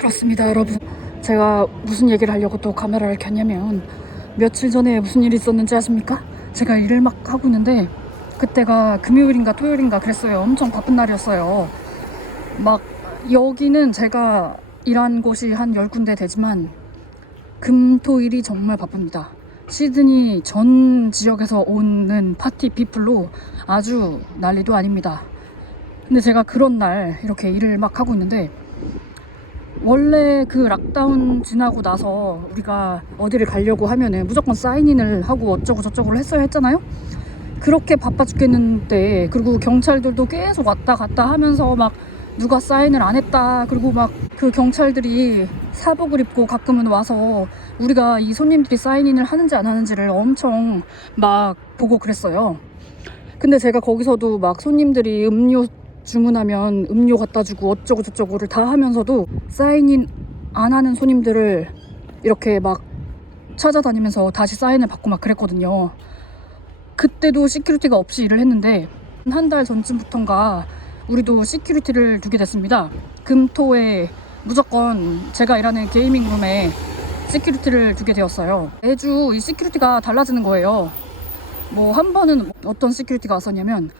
그렇습니다, 여러분. 제가 무슨 얘기를 하려고 또 카메라를 켰냐면, 며칠 전에 무슨 일이 있었는지 아십니까? 제가 일을 막 하고 있는데 그때가 금요일인가 토요일인가 그랬어요. 엄청 바쁜 날이었어요. 막 여기는 제가 일한 곳이 한 10군데 되지만 금토일이 정말 바쁩니다. 시드니 전 지역에서 오는 파티 피플로 아주 난리도 아닙니다. 근데 제가 그런 날 이렇게 일을 막 하고 있는데, 원래 그 락다운 지나고 나서 우리가 어디를 가려고 하면은 무조건 사인인을 하고 어쩌고 저쩌고를 했어야 했잖아요. 그렇게 바빠 죽겠는데, 그리고 경찰들도 계속 왔다 갔다 하면서 막 누가 사인을 안 했다, 그리고 막 그 경찰들이 사복을 입고 가끔은 와서 우리가 이 손님들이 사인인을 하는지 안 하는지를 엄청 막 보고 그랬어요. 근데 제가 거기서도 막 손님들이 음료 주문하면 음료 갖다 주고 어쩌고 저쩌고를 다 하면서도 사인인 안 하는 손님들을 이렇게 막 찾아다니면서 다시 사인을 받고 막 그랬거든요. 그때도 시큐리티가 없이 일을 했는데, 한 달 전쯤부턴가 우리도 시큐리티를 두게 됐습니다. 금토에 무조건 제가 일하는 게이밍룸에 시큐리티를 두게 되었어요. 매주 이 시큐리티가 달라지는 거예요. 뭐 한 번은 어떤 시큐리티가 왔었냐면,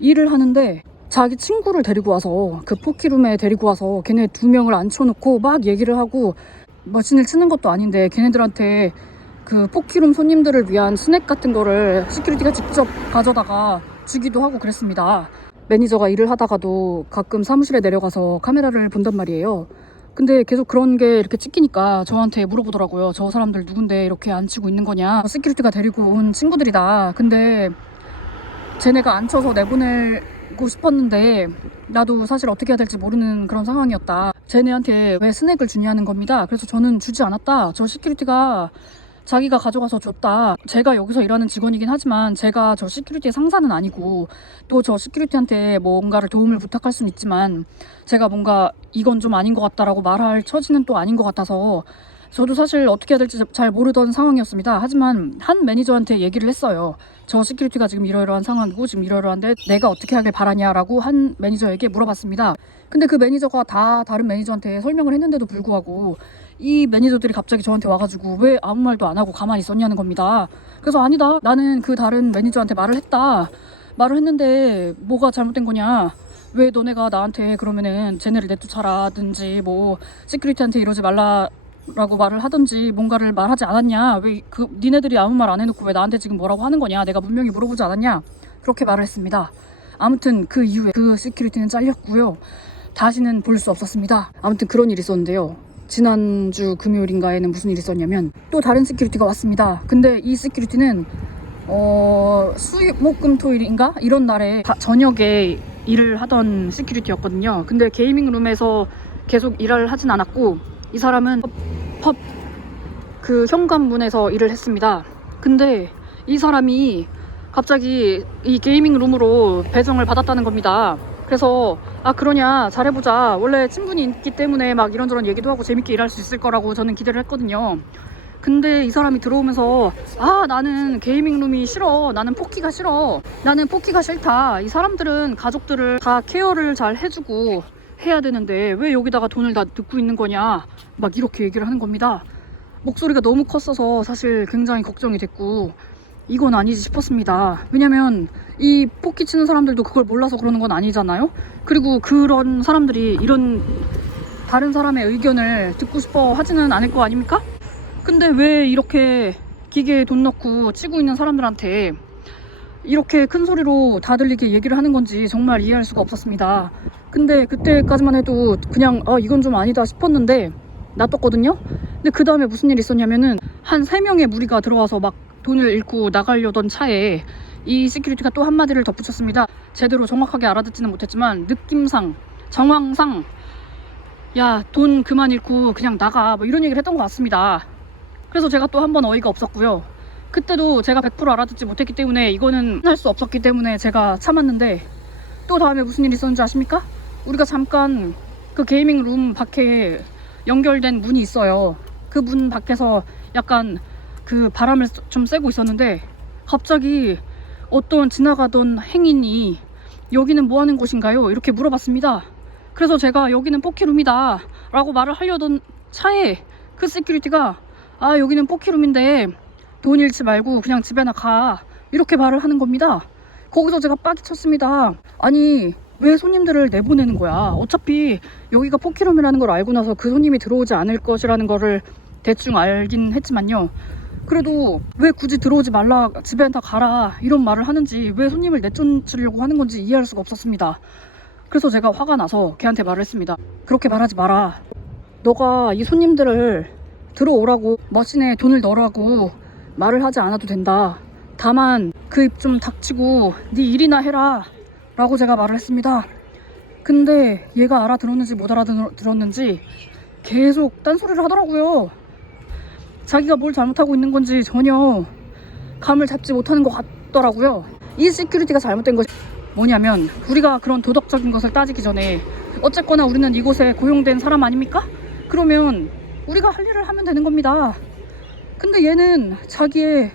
일을 하는데 자기 친구를 데리고 와서 그 포키룸에 데리고 와서 걔네 2명을 앉혀놓고 막 얘기를 하고, 머신을 치는 것도 아닌데 걔네들한테 그 포키룸 손님들을 위한 스낵 같은 거를 시큐리티가 직접 가져다가 주기도 하고 그랬습니다. 매니저가 일을 하다가도 가끔 사무실에 내려가서 카메라를 본단 말이에요. 근데 계속 그런 게 이렇게 찍히니까 저한테 물어보더라고요. 저 사람들 누군데 이렇게 앉히고 있는 거냐, 시큐리티가 데리고 온 친구들이다. 근데 쟤네가 앉혀서 내보내고 싶었는데 나도 사실 어떻게 해야 될지 모르는 그런 상황이었다. 쟤네한테 왜 스낵을 주냐는 겁니다. 그래서 저는 주지 않았다. 저 시큐리티가 자기가 가져가서 줬다. 제가 여기서 일하는 직원이긴 하지만 제가 저 시큐리티의 상사는 아니고, 또 저 시큐리티한테 뭔가를 도움을 부탁할 수는 있지만 제가 뭔가 이건 좀 아닌 것 같다라고 말할 처지는 또 아닌 것 같아서 저도 사실 어떻게 해야 될지 잘 모르던 상황이었습니다. 하지만 한 매니저한테 얘기를 했어요. 저 시큐리티가 지금 이러이러한 상황이고 지금 이러이러한데 내가 어떻게 하길 바라냐라고 한 매니저에게 물어봤습니다. 근데 그 매니저가 다 다른 매니저한테 설명을 했는데도 불구하고 이 매니저들이 갑자기 저한테 와가지고 왜 아무 말도 안 하고 가만히 있었냐는 겁니다. 그래서 아니다, 나는 그 다른 매니저한테 말을 했다. 말을 했는데 뭐가 잘못된 거냐, 왜 너네가 나한테 그러면은 쟤네를 내쫓아라든지 뭐 시큐리티한테 이러지 말라라고 말을 하든지 뭔가를 말하지 않았냐, 왜 그 니네들이 아무 말 안 해놓고 왜 나한테 지금 뭐라고 하는 거냐, 내가 분명히 물어보지 않았냐, 그렇게 말을 했습니다. 아무튼 그 이후에 그 시큐리티는 잘렸고요. 다시는 볼 수 없었습니다. 아무튼 그런 일이 있었는데요. 지난주 금요일인가에는 무슨 일이 있었냐면, 또 다른 시큐리티가 왔습니다. 근데 이 시큐리티는 수목금토일인가 이런 날에 저녁에 일을 하던 시큐리티였거든요. 근데 게이밍룸에서 계속 일을 하진 않았고, 이 사람은 펍 그 현관문에서 일을 했습니다. 근데 이 사람이 갑자기 이 게이밍룸으로 배정을 받았다는 겁니다. 그래서 아 그러냐, 잘해보자, 원래 친분이 있기 때문에 막 이런저런 얘기도 하고 재밌게 일할 수 있을 거라고 저는 기대를 했거든요. 근데 이 사람이 들어오면서 아 나는 게이밍룸이 싫어, 나는 포키가 싫어, 나는 포키가 싫다, 이 사람들은 가족들을 다 케어를 잘 해주고 해야 되는데 왜 여기다가 돈을 다 넣고 있는 거냐, 막 이렇게 얘기를 하는 겁니다. 목소리가 너무 컸어서 사실 굉장히 걱정이 됐고 이건 아니지 싶었습니다. 왜냐면 이 포키 치는 사람들도 그걸 몰라서 그러는 건 아니잖아요. 그리고 그런 사람들이 이런 다른 사람의 의견을 듣고 싶어 하지는 않을 거 아닙니까? 근데 왜 이렇게 기계에 돈 넣고 치고 있는 사람들한테 이렇게 큰 소리로 다 들리게 얘기를 하는 건지 정말 이해할 수가 없었습니다. 근데 그때까지만 해도 그냥 이건 좀 아니다 싶었는데 놔뒀거든요. 근데 그 다음에 무슨 일이 있었냐면은 한 3명의 무리가 들어와서 막 돈을 잃고 나가려던 차에 이 시큐리티가 또 한마디를 덧붙였습니다. 제대로 정확하게 알아듣지는 못했지만 느낌상, 정황상 야 돈 그만 잃고 그냥 나가, 뭐 이런 얘기를 했던 것 같습니다. 그래서 제가 또 한 번 어이가 없었고요. 그때도 제가 100% 알아듣지 못했기 때문에 이거는 할 수 없었기 때문에 제가 참았는데, 또 다음에 무슨 일이 있었는지 아십니까? 우리가 잠깐 그 게이밍룸 밖에 연결된 문이 있어요. 그 문 밖에서 약간 그 바람을 좀 쐬고 있었는데 갑자기 어떤 지나가던 행인이 여기는 뭐 하는 곳인가요? 이렇게 물어봤습니다. 그래서 제가 여기는 포키룸이다 라고 말을 하려던 차에 그 시큐리티가 아 여기는 포키룸인데 돈 잃지 말고 그냥 집에나 가 이렇게 말을 하는 겁니다. 거기서 제가 빡이 쳤습니다. 아니 왜 손님들을 내보내는 거야? 어차피 여기가 포키룸이라는 걸 알고 나서 그 손님이 들어오지 않을 것이라는 거를 대충 알긴 했지만요. 그래도 왜 굳이 들어오지 말라 집에 다 가라 이런 말을 하는지 왜 손님을 내쫓으려고 하는 건지 이해할 수가 없었습니다. 그래서 제가 화가 나서 걔한테 말을 했습니다. 그렇게 말하지 마라. 너가 이 손님들을 들어오라고 머신에 돈을 넣으라고 말을 하지 않아도 된다. 다만 그 입 좀 닥치고 네 일이나 해라 라고 제가 말을 했습니다. 근데 얘가 알아들었는지 못 알아들었는지 계속 딴소리를 하더라고요. 자기가 뭘 잘못하고 있는 건지 전혀 감을 잡지 못하는 것 같더라고요. 이 시큐리티가 잘못된 것이 뭐냐면 우리가 그런 도덕적인 것을 따지기 전에 어쨌거나 우리는 이곳에 고용된 사람 아닙니까? 그러면 우리가 할 일을 하면 되는 겁니다. 근데 얘는 자기의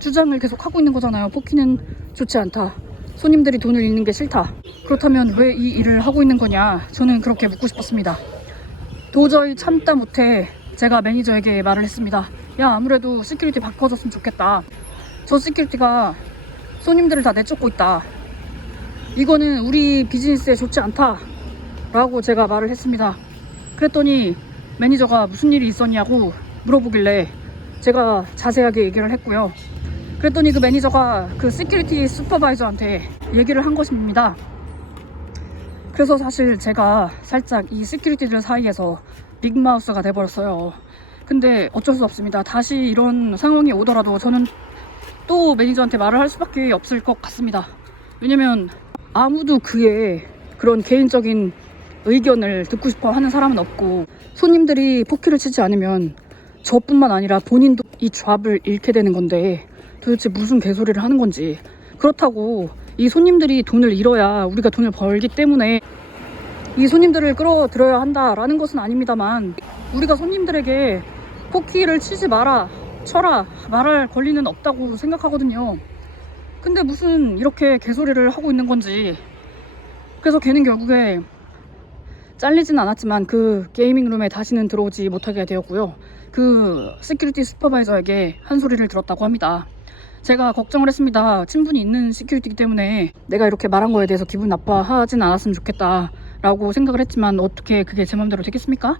주장을 계속 하고 있는 거잖아요. 포키는 좋지 않다. 손님들이 돈을 잃는 게 싫다. 그렇다면 왜 이 일을 하고 있는 거냐? 저는 그렇게 묻고 싶었습니다. 도저히 참다 못해 제가 매니저에게 말을 했습니다. 야 아무래도 시큐리티 바꿔줬으면 좋겠다. 저 시큐리티가 손님들을 다 내쫓고 있다. 이거는 우리 비즈니스에 좋지 않다 라고 제가 말을 했습니다. 그랬더니 매니저가 무슨 일이 있었냐고 물어보길래 제가 자세하게 얘기를 했고요. 그랬더니 그 매니저가 그 시큐리티 슈퍼바이저한테 얘기를 한 것입니다. 그래서 사실 제가 살짝 이 시큐리티들 사이에서 빅마우스가 돼버렸어요. 근데 어쩔 수 없습니다. 다시 이런 상황이 오더라도 저는 또 매니저한테 말을 할 수밖에 없을 것 같습니다. 왜냐면 아무도 그의 그런 개인적인 의견을 듣고 싶어 하는 사람은 없고 손님들이 포키를 치지 않으면 저뿐만 아니라 본인도 이 잡을 잃게 되는 건데 도대체 무슨 개소리를 하는 건지. 그렇다고 이 손님들이 돈을 잃어야 우리가 돈을 벌기 때문에 이 손님들을 끌어들여야 한다라는 것은 아닙니다만 우리가 손님들에게 포키를 치지 마라 쳐라 말할 권리는 없다고 생각하거든요. 근데 무슨 이렇게 개소리를 하고 있는 건지. 그래서 걔는 결국에 잘리진 않았지만 그 게이밍룸에 다시는 들어오지 못하게 되었고요. 그 시큐리티 슈퍼바이저에게 한 소리를 들었다고 합니다. 제가 걱정을 했습니다. 친분이 있는 시큐리티이기 때문에 내가 이렇게 말한 거에 대해서 기분 나빠하진 않았으면 좋겠다 라고 생각을 했지만 어떻게 그게 제 맘대로 되겠습니까?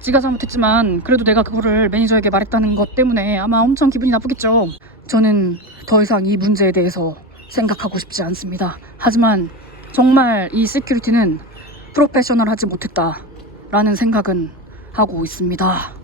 지가 잘못했지만 그래도 내가 그거를 매니저에게 말했다는 것 때문에 아마 엄청 기분이 나쁘겠죠. 저는 더 이상 이 문제에 대해서 생각하고 싶지 않습니다. 하지만 정말 이 시큐리티는 프로페셔널하지 못했다 라는 생각은 하고 있습니다.